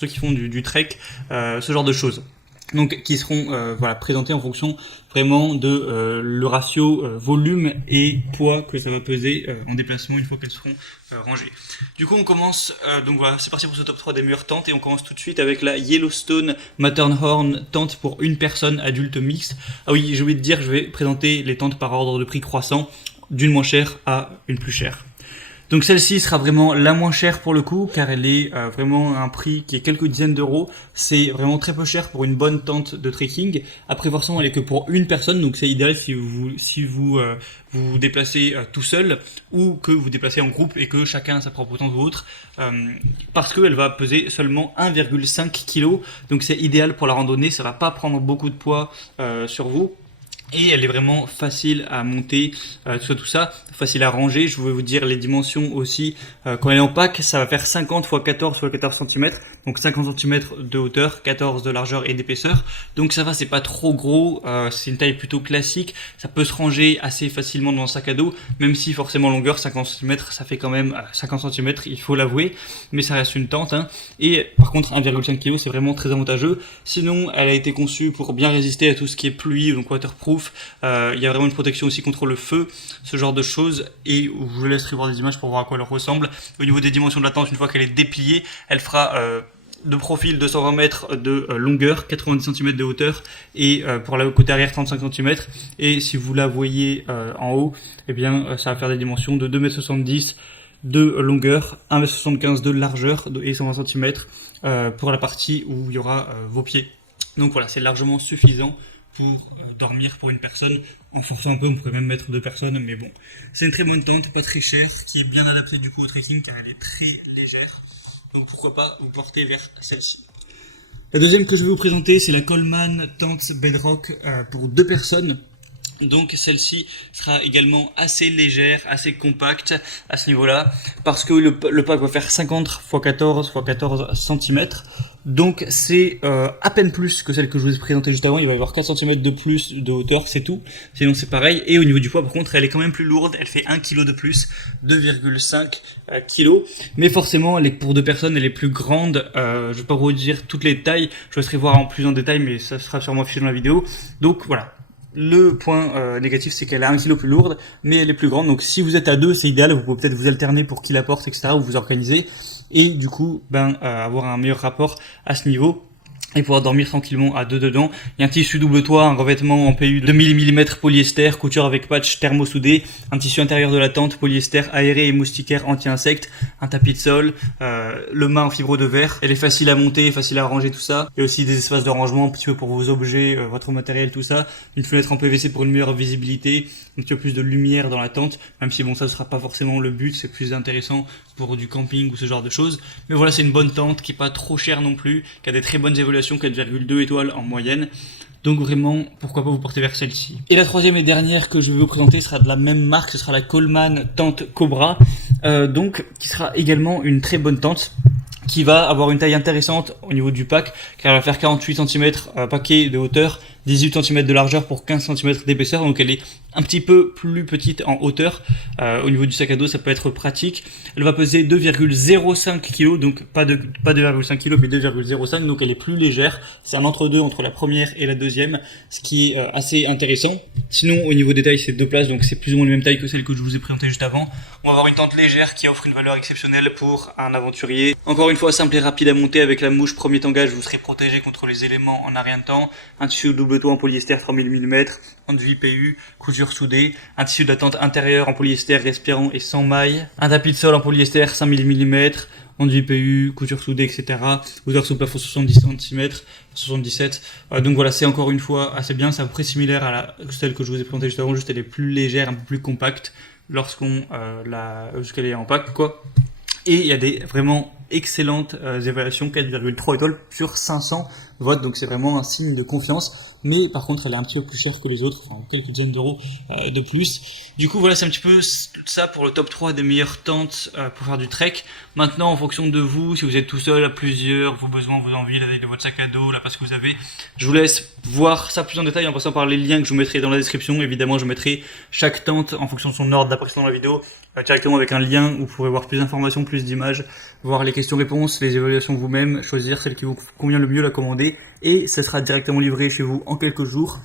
ceux qui font du trek, ce genre de choses. Donc qui seront voilà, présentés en fonction vraiment de le ratio volume et poids que ça va peser en déplacement une fois qu'elles seront rangées. Du coup on commence, donc voilà, c'est parti pour ce top 3 des meilleures tentes et on commence tout de suite avec la Yellowstone Matterhorn tente pour une personne adulte mixte. Ah oui, j'ai oublié de dire, je vais présenter les tentes par ordre de prix croissant, d'une moins chère à une plus chère. Donc celle-ci sera vraiment la moins chère pour le coup, car elle est vraiment à un prix qui est quelques dizaines d'euros. C'est vraiment très peu cher pour une bonne tente de trekking. Après forcément elle est que pour une personne, donc c'est idéal si vous vous déplacez tout seul ou que vous déplacez en groupe et que chacun a sa propre tente ou autre, parce qu'elle va peser seulement 1,5 kg. Donc c'est idéal pour la randonnée, ça va pas prendre beaucoup de poids sur vous. Et elle est vraiment facile à monter, tout ça, facile à ranger. Je vais vous dire les dimensions aussi. Quand elle est en pack, ça va faire 50 x 14 x 14 cm. Donc 50 cm de hauteur, 14 de largeur et d'épaisseur. Donc ça va, c'est pas trop gros. C'est une taille plutôt classique. Ça peut se ranger assez facilement dans un sac à dos, même si forcément longueur 50 cm, ça fait quand même 50 cm, il faut l'avouer. Mais ça reste une tente. Hein. Et par contre, 1,5 kg, c'est vraiment très avantageux. Sinon, elle a été conçue pour bien résister à tout ce qui est pluie, donc waterproof. Il y a vraiment une protection aussi contre le feu, ce genre de choses, et je vous laisserai voir des images pour voir à quoi elle ressemble. Au niveau des dimensions de la tente, une fois qu'elle est dépliée, elle fera de profil 220 mètres de longueur, 90 cm de hauteur, et pour le côté arrière 35 cm, et si vous la voyez en haut, eh bien ça va faire des dimensions de 2,70 m de longueur, 1,75 m de largeur et 120 cm pour la partie où il y aura vos pieds. Donc voilà, c'est largement suffisant pour dormir pour une personne. En forçant un peu, on pourrait même mettre 2 personnes, mais bon. C'est une très bonne tente, pas très chère, qui est bien adaptée du coup au trekking car elle est très légère. Donc pourquoi pas vous porter vers celle-ci. La deuxième que je vais vous présenter, c'est la Coleman Tente Bedrock pour 2 personnes. Donc celle-ci sera également assez légère, assez compacte à ce niveau-là, parce que le pack va faire 50 x 14 x 14 cm. Donc c'est à peine plus que celle que je vous ai présentée juste avant. Il va y avoir 4 cm de plus de hauteur, c'est tout. Sinon c'est pareil. Et au niveau du poids par contre, elle est quand même plus lourde. Elle fait 1 kg de plus, 2,5 kg. Mais forcément, elle est pour 2 personnes, elle est plus grande. Je vais pas vous dire toutes les tailles. Je laisserai voir en plus en détail, mais ça sera sûrement affiché dans la vidéo. Donc voilà. Le point négatif, c'est qu'elle est 1 kg plus lourde, mais elle est plus grande. Donc si vous êtes à 2, c'est idéal. Vous pouvez peut-être vous alterner pour qui la porte, etc. ou vous organiser. Et du coup, avoir un meilleur rapport à ce niveau. Et pouvoir dormir tranquillement à 2 dedans. Il y a un tissu double toit, un revêtement en PU de 1000 mm polyester, couture avec patch thermosoudé, un tissu intérieur de la tente, polyester aéré et moustiquaire anti-insectes, un tapis de sol, le mât en fibre de verre. Elle est facile à monter, facile à ranger, tout ça. Et aussi des espaces de rangement, un petit peu pour vos objets, votre matériel, tout ça. Une fenêtre en PVC pour une meilleure visibilité, un petit peu plus de lumière dans la tente, même si bon, ça ne sera pas forcément le but, c'est plus intéressant pour du camping ou ce genre de choses. Mais voilà, c'est une bonne tente qui est pas trop chère non plus, qui a des très bonnes évaluations, 4,2 étoiles en moyenne. Donc vraiment, pourquoi pas vous porter vers celle-ci. Et la troisième et dernière que je vais vous présenter sera de la même marque, ce sera la Coleman Tente Cobra, donc qui sera également une très bonne tente, qui va avoir une taille intéressante au niveau du pack, car elle va faire 48 cm paquet de hauteur, 18 cm de largeur pour 15 cm d'épaisseur, donc elle est un petit peu plus petite en hauteur. Au niveau du sac à dos, ça peut être pratique. Elle va peser 2,05 kg, donc pas 2,5 kg, mais 2,05, donc elle est plus légère. C'est un entre-deux entre la première et la deuxième, ce qui est assez intéressant. Sinon, au niveau des tailles, c'est 2 places, donc c'est plus ou moins la même taille que celle que je vous ai présentée juste avant. On va avoir une tente légère qui offre une valeur exceptionnelle pour un aventurier. Encore une fois, simple et rapide à monter avec la mouche premier tangage, vous serez protégé contre les éléments en un rien de temps. Un tissu double toit en polyester 3000 mm, enduit PU, couture soudée, un tissu de la tente intérieure en polyester respirant et sans mailles, un tapis de sol en polyester 5000 mm, enduit PU, couture soudée, etc. Hauteur sous plafond 70 cm, 77. Donc voilà, c'est encore une fois assez bien. C'est à peu près similaire à celle que je vous ai présentée juste avant, juste elle est plus légère, un peu plus compacte lorsqu'elle est en pack, quoi. Et il y a des vraiment excellentes évaluations, 4,3 étoiles sur 500 votes, donc c'est vraiment un signe de confiance. Mais par contre, elle est un petit peu plus chère que les autres, enfin quelques dizaines d'euros de plus. Du coup, voilà, c'est un petit peu tout ça pour le top 3 des meilleures tentes pour faire du trek. Maintenant, en fonction de vous, si vous êtes tout seul, à plusieurs, vos besoins, vos envies, la taille de votre sac à dos, la place que vous avez, je vous laisse voir ça plus en détail en passant par les liens que je vous mettrai dans la description. Évidemment, je mettrai chaque tente en fonction de son ordre d'apparition dans la vidéo, directement avec un lien où vous pourrez voir plus d'informations, plus d'images, voir les questions questions-réponses, les évaluations vous-même, choisir celle qui vous convient le mieux, la commander et ça sera directement livré chez vous en quelques jours.